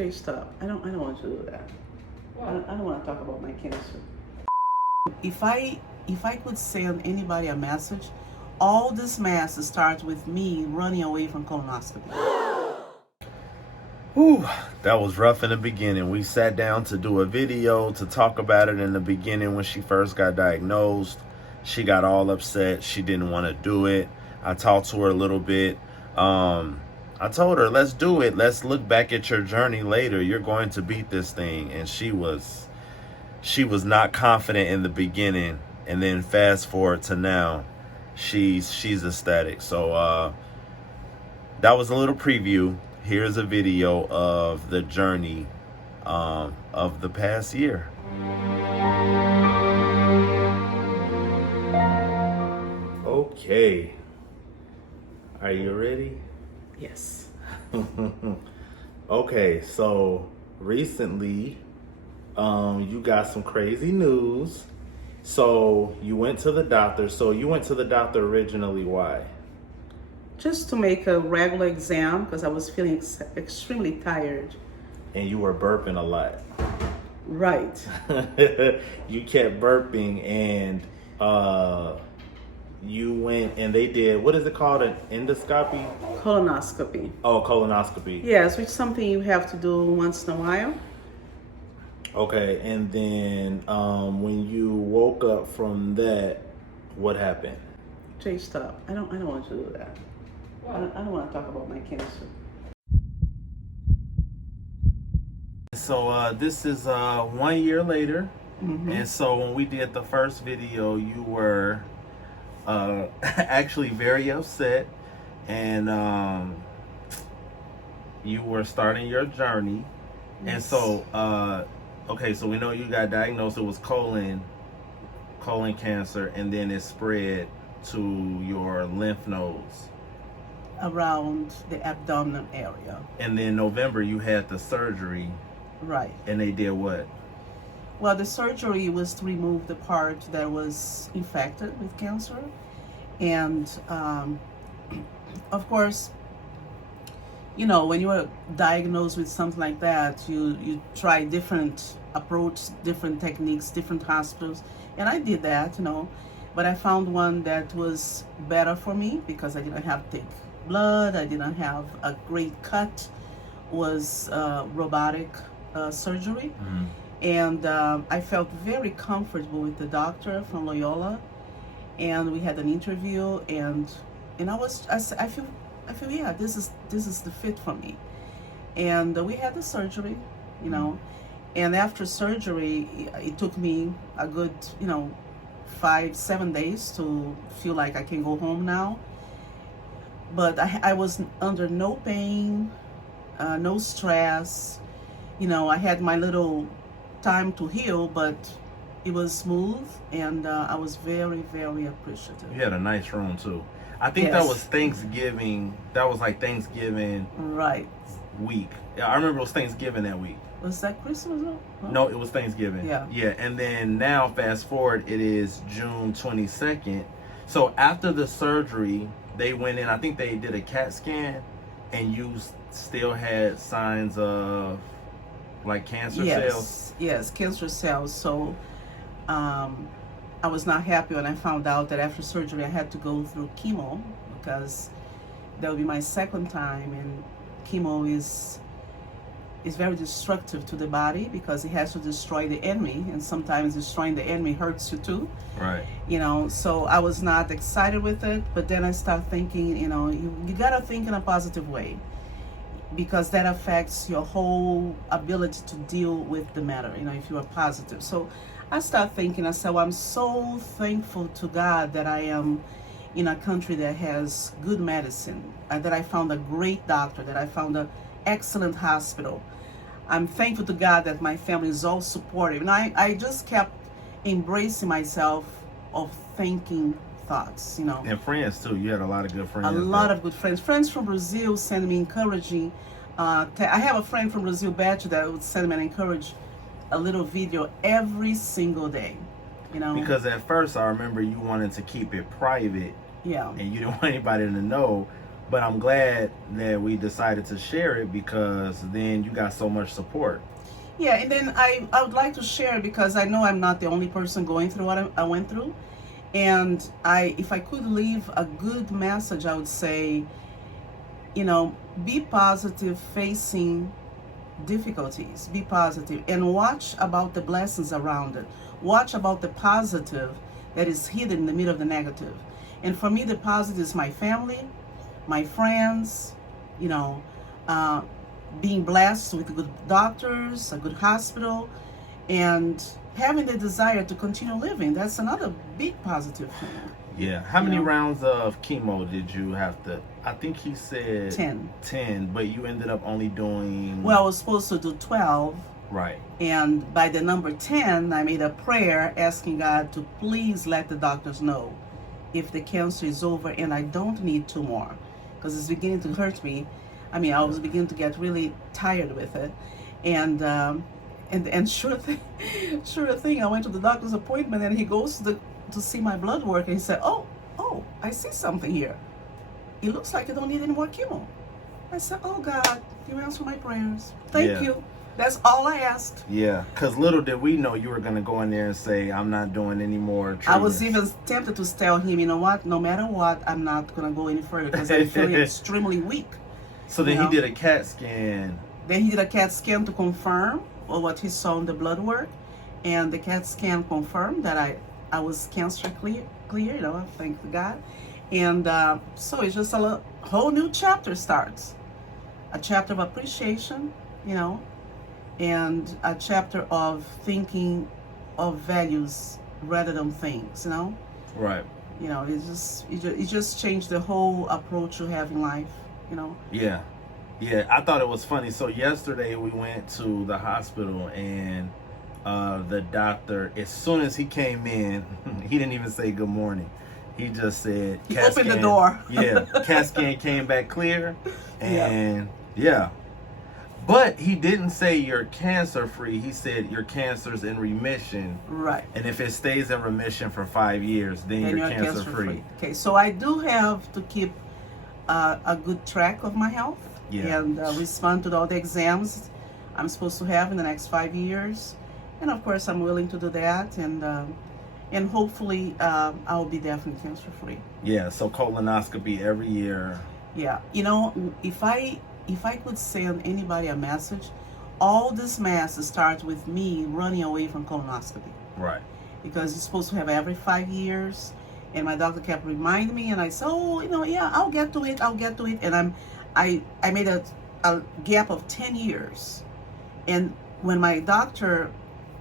Jay, stop. I don't want to do that. I don't want to talk about my cancer. If I could send anybody a message, all this mess starts with me running away from colonoscopy. Whew, that was rough in the beginning. We sat down to do a video to talk about it in the beginning when she first got diagnosed. She got all upset. She didn't want to do it. I talked to her a little bit. I told her, let's do it. Let's look back at your journey later. You're going to beat this thing. And she was not confident in the beginning. And then fast forward to now, she's ecstatic. So that was a little preview. Here's a video of the journey of the past year. Okay. Are you ready? Yes. Okay, so recently you got some crazy news. So you went to the doctor. So you went to the doctor originally, why? Just to make a regular exam because I was feeling extremely tired. And you were burping a lot. Right. You kept burping, and you went and they did, what is it called, an endoscopy? Colonoscopy. Oh, colonoscopy. Yes, which is something you have to do once in a while. Okay, and then when you woke up from that, what happened? Jay, stop. I don't want to do that. I don't want to talk about my cancer. So this is 1 year later. Mm-hmm. And so when we did the first video, you were actually very upset, and you were starting your journey. Yes. And so okay, so we know you got diagnosed. It was colon cancer, and then it spread to your lymph nodes Around the abdominal area. And then November you had the surgery. Right. And they did what? Well, the surgery was to remove the part that was infected with cancer. And of course, you know, when you are diagnosed with something like that, you try different approaches, different techniques, different hospitals. And I did that, you know, but I found one that was better for me because I didn't have to take blood. I didn't have a great cut. Was robotic surgery. Mm-hmm. And I felt very comfortable with the doctor from Loyola, and we had an interview, and I feel yeah, this is the fit for me. And we had the surgery, you know, and after surgery it took me a good 5-7 days to feel like I can go home now. But I was under no pain, no stress. You know, I had my little time to heal, but it was smooth, and I was very, very appreciative. You had a nice room too. I think Yes. that was Thanksgiving. That was like Thanksgiving Right. week. Yeah, I remember it was Thanksgiving that week. Was that Christmas? No, it was Thanksgiving. Yeah. Yeah, and then now fast forward, it is June 22nd. So after the surgery, they went in, I think they did a CAT scan, and you still had signs of like cancer cells? Yes, cancer cells. So I was not happy when I found out that after surgery I had to go through chemo, because that would be my second time, and chemo is very destructive to the body because it has to destroy the enemy, and sometimes destroying the enemy hurts you too. Right. You know, so I was not excited with it, but then I started thinking, you know, you gotta think in a positive way, because that affects your whole ability to deal with the matter, you know, if you are positive. So I started thinking, I said, well, I'm so thankful to God that I am in a country that has good medicine, that I found a great doctor, that I found an excellent hospital. I'm thankful to God that my family is all supportive. And I just kept embracing myself of thinking thoughts, you know. And friends too. You had a lot of good friends. A lot of good friends. Friends from Brazil send me encouraging. I have a friend from Brazil, Betty, that would send me and encourage a little video every single day, you know. Because at first I remember you wanted to keep it private. Yeah. And you didn't want anybody to know. But I'm glad that we decided to share it because then you got so much support. Yeah, and then I would like to share because I know I'm not the only person going through what I went through. And if I could leave a good message, I would say, be positive facing difficulties. Be positive and watch about the blessings around it. Watch about the positive that is hidden in the middle of the negative. And for me, the positive is my family, my friends, being blessed with good doctors, a good hospital, and having the desire to continue living. That's another big positive thing. Yeah. How many rounds of chemo did you have to? I think he said 10, but you ended up only doing. Well, I was supposed to do 12. Right. And by the number 10, I made a prayer asking God to please let the doctors know if the cancer is over and I don't need 2 more, because it's beginning to hurt me. I mean, I was beginning to get really tired with it. And sure thing, I went to the doctor's appointment and he goes to see my blood work and he said, oh, I see something here. It looks like you don't need any more chemo. I said, oh God, you answer my prayers. Thank you. That's all I asked. Yeah, because little did we know you were going to go in there and say, I'm not doing any more treatments. I was even tempted to tell him, you know what, no matter what, I'm not going to go any further because I'm feeling extremely weak. So then he did a CAT scan. Then he did a CAT scan to confirm what he saw in the blood work. And the CAT scan confirmed that I was cancer clear, thank God. And so it's just a whole new chapter starts. A chapter of appreciation, and a chapter of thinking of values rather than things, Right. It just changed the whole approach you have in life, Yeah. I thought it was funny. So yesterday we went to the hospital and the doctor, as soon as he came in, he didn't even say good morning. He just said, he opened the door. Yeah, CAT scan came back clear, and but he didn't say you're cancer free. He said your cancer's in remission. Right. And if it stays in remission for 5 years, then you're cancer free. Okay, so I do have to keep a good track of my health and respond to all the exams I'm supposed to have in the next 5 years. And of course, I'm willing to do that, and hopefully I'll be definitely cancer free. Yeah, so colonoscopy every year. Yeah, if I could send anybody a message, all this mess starts with me running away from colonoscopy. Right. Because you're supposed to have every 5 years, and my doctor kept reminding me, and I said, I'll get to it, and I made a gap of 10 years. And when my doctor,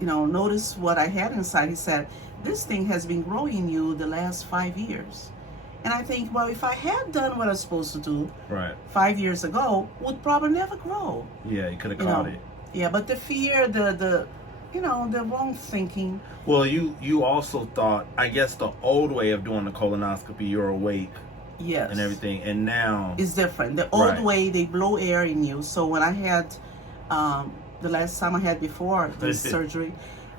noticed what I had inside, he said, this thing has been growing in you the last 5 years. And I think, well, if I had done what I was supposed to do 5 years ago, would probably never grow. Yeah, you could have caught it. Yeah, but the fear, the wrong thinking. Well, you also thought, I guess the old way of doing the colonoscopy, you're awake. Yes. And everything. And now it's different. The old way, they blow air in you. So when I had, the last time I had before the surgery,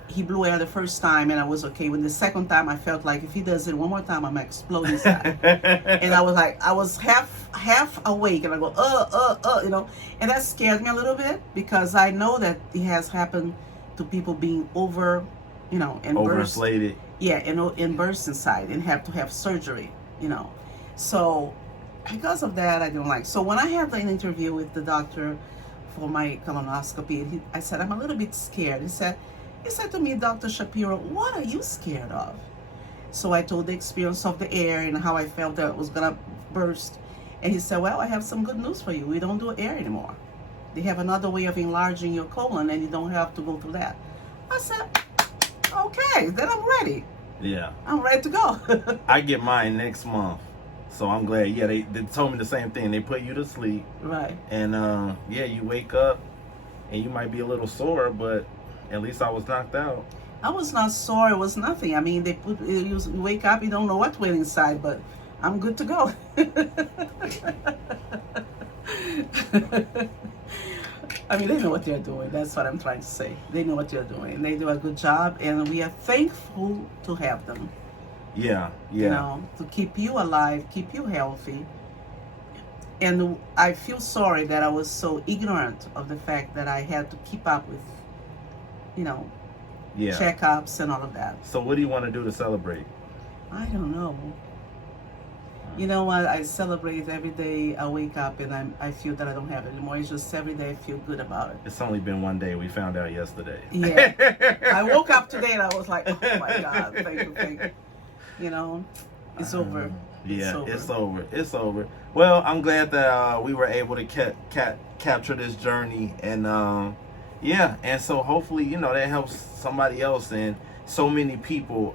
he blew air the first time and I was okay. When the second time, I felt like if he does it one more time, I'm exploding inside. And I was half awake, and I go, and that scared me a little bit because I know that it has happened to people being and overinflated. Yeah, and burst inside and have to have surgery, So because of that, I didn't like. So when I had an interview with the doctor for my colonoscopy, I said, I'm a little bit scared. He said to me, Dr. Shapiro, what are you scared of? So I told the experience of the air and how I felt that it was going to burst. And he said, well, I have some good news for you. We don't do air anymore. They have another way of enlarging your colon and you don't have to go through that. I said, okay, then I'm ready. Yeah. I'm ready to go. I get mine next month. So I'm glad. Yeah, they told me the same thing. They put you to sleep. Right. And you wake up and you might be a little sore, but at least I was knocked out. I was not sore. It was nothing. I mean, you wake up, you don't know what went inside, but I'm good to go. I mean, they know what they're doing. That's what I'm trying to say. They know what they're doing. And they do a good job, and we are thankful to have them. Yeah. To keep you alive, keep you healthy. and I feel sorry that I was so ignorant of the fact that I had to keep up with, you know, Yeah. checkups and all of that. So what do you want to do to celebrate? I don't know. You know what? I celebrate every day I wake up and I feel that I don't have it anymore. It's just every day I feel good about it. It's only been one day. We found out yesterday. Yeah. I woke up today and I was like, oh my God, thank you. You know, it's over. Yeah, it's over. It's over. Well, I'm glad that we were able to capture this journey, and yeah, and so hopefully, you know, that helps somebody else. And so many people,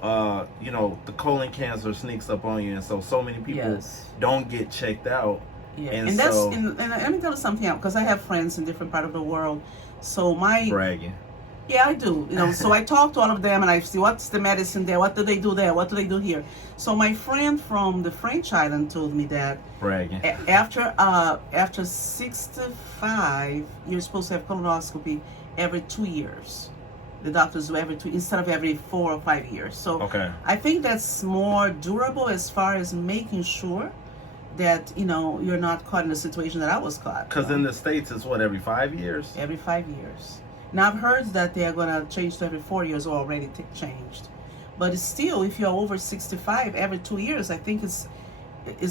you know, the colon cancer sneaks up on you, and so many people Yes. don't get checked out. Yeah, And and that's so- and let me tell you something else, because I have friends in different part of the world. So Bragging. yeah, I do. You know, so I talk to all of them and I see what's the medicine there, what do they do there, what do they do here. So my friend from the French island told me that Bragging. after 65, you're supposed to have colonoscopy every 2 years. The doctors do every 2 instead of every 4 or 5 years. So Okay. I think that's more durable as far as making sure that, you know, you're not caught in a situation that I was caught. Because in the States, it's what, every 5 years? Every 5 years. Now I've heard that they're gonna change to every 4 years, or already changed. But it's still, if you're over 65, every 2 years, I think is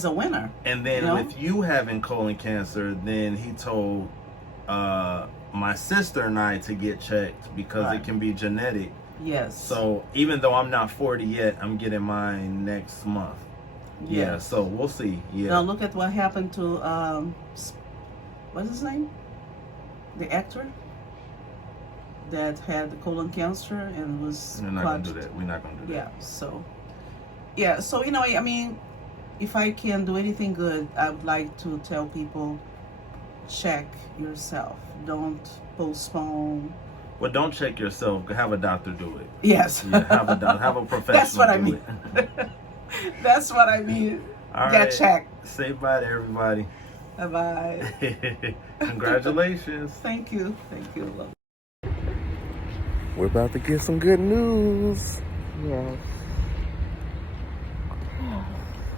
a winner. And then You know? with you having colon cancer, then he told my sister and I to get checked because Right. it can be genetic. Yes. So even though I'm not 40 yet, I'm getting mine next month. Yeah, Yes. so we'll see. Yeah. Now look at what happened to what's his name? The actor that had the colon cancer and was We're not caught. gonna do that. We're not gonna do that. Yeah. So you know, I mean, if I can do anything good, I would like to tell people, check yourself. Don't postpone. Well, don't check yourself. Have a doctor do it. Yes. Yeah, have a professional. That's what I do mean. it. That's what I mean. All Get right. checked. Say bye to everybody. Bye bye. Congratulations. Thank you. Love. We're about to get some good news. Yes.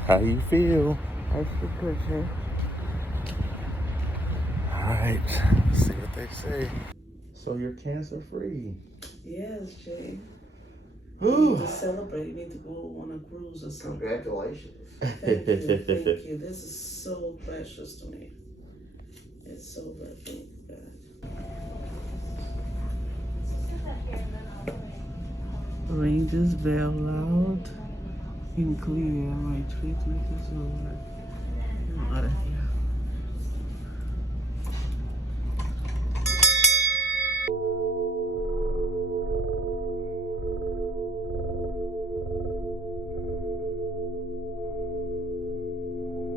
How you feel? I feel good, Jay. All right. See what they say. So you're cancer free. Yes, Jay. Ooh. To celebrate, you need to go on a cruise or something. Congratulations. Thank you, thank you. This is so precious to me. It's so precious. Thank you, God. Ring this bell loud and clear. My treatment is over.